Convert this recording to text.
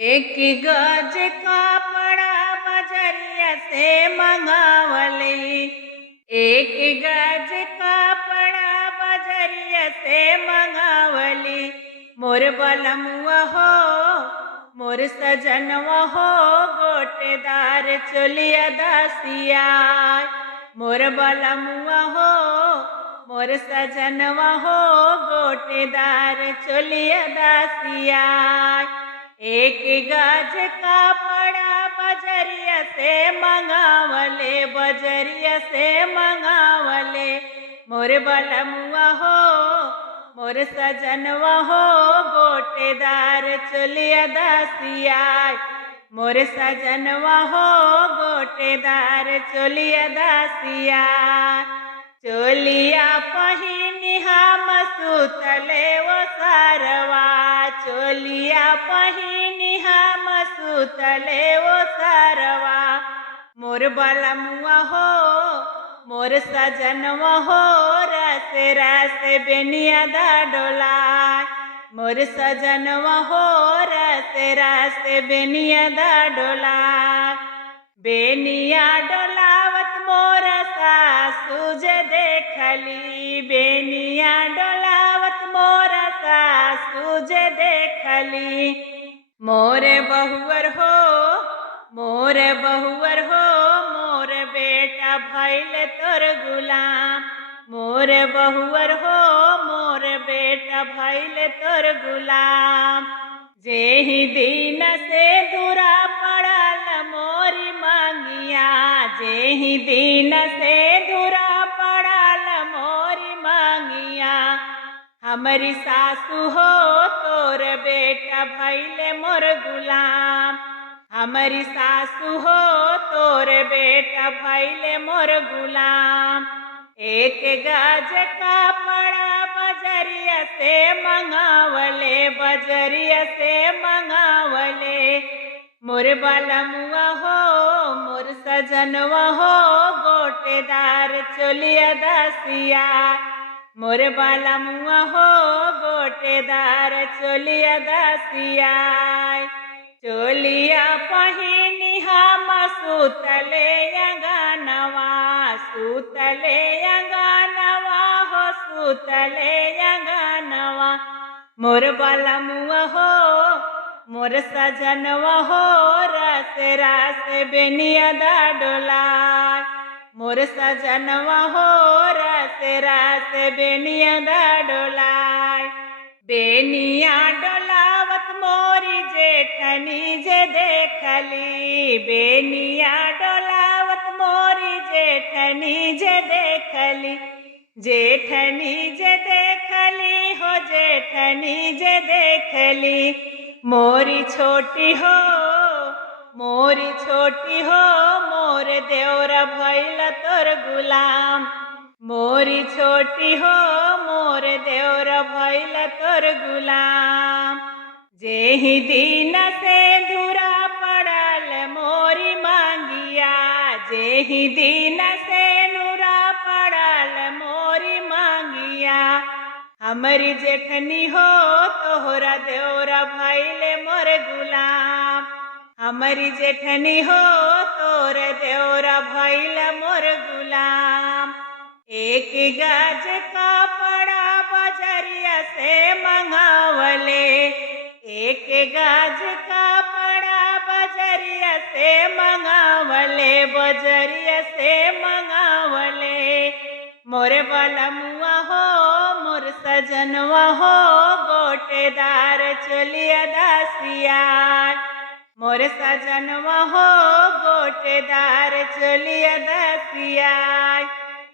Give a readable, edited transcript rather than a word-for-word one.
एक गज कपड़ा बजरिया से मंगावली। एक गज कपड़ा बजरिया से मंगावली। मोर बलमुआ हो मोर सजनवा हो गोटेदार चोलिया दासिया। मोर बलमुआ हो मोर सजनवा हो गोटेदार चोलिया दासिया। एक गज कपड़ा बजरिया से मंगावले, बजरिया से मंगावले। मोर बलमुआ हो मोर सजनवा हो गोटेदार चोलिया दासिया। मोर सजनवा हो गोटेदार चोलिया दासिया। चोलिया पहिनी हम सुतले वो सारवा। चोलिया पहिनी हम सुतले वो सारवा। मोर बलमुआ हो मोर सजनवा हो रस रस बेनिया दा डोला। मोर सजनवा हो रस रस बेनिया दा डोला। बेनिया डोलावत मोर सासू जे देखली। बेनिया डोलावत मोर सासू जे देखली। मोरे बहुवर हो मोरे बहुवर हो मोर बेटा भइल तोर गुलाम। मोरे बहुवर हो मोर बेटा भइल तोर गुलाम। जेहि दिन से दूरा पड़ल मोरी मांगिया। जेहि दिन से दूरा पड़ल मोरी मांगिया। हमारी सासू हो तोर बेटा भइले मोर गुलाम। हमारी सासू हो तोर बेटा भइले मोर गुलाम। एक गज कपड़ा बजरिया से मंगावले, बजरिया से मंगावले। मोर बलमुआ हो मोर सजनवा हो गोटेदार चोलिया दासिया। मोर बलमुआ हो गोटेदार चोलिया दासिया। चोलिया पहिनी हम सुतले अंगनवा। सुतले अंगनवा हो सुतले अंगनवा। मोर बलमुआ हो मोर सजनवा हो रस रस बेनिया दा डोला। मोर सजनवा हो रस रस बेनिया दा डोला। बेनिया डोलावत मोरी जेठनी जे देखली। बेनिया डोलावत मोरी जेठनी जे देखली। जेठनी जे देखली हो जेठनी जे देखली। मोरी छोटी हो मोरी छोटी हो मोर देवरा भइल तोर गुलाम। मोरी छोटी हो मोर देवरा भइल तोर गुलाम। जेहि दिन से दूरा पड़ल मोरी मांगिया। जेहि दिन से नूरा पड़ल मोरी मांगिया। हमारी जेठनी हो तोहरा देवरा भइले मोर गुलाम। हमारी जेठनी हो तोर देवरा भइल मोर गुलाम। एक गज कपड़ा बजरिया से मंगावले। एक गज कपड़ा बजरिया से मंगावले, बजरिया से मंगावले। मोर बलमुआ हो मोर सजनवा हो गोटेदार चोलिया दासिया। मोर सजनवा हो गोटेदार चोलिया दासिया।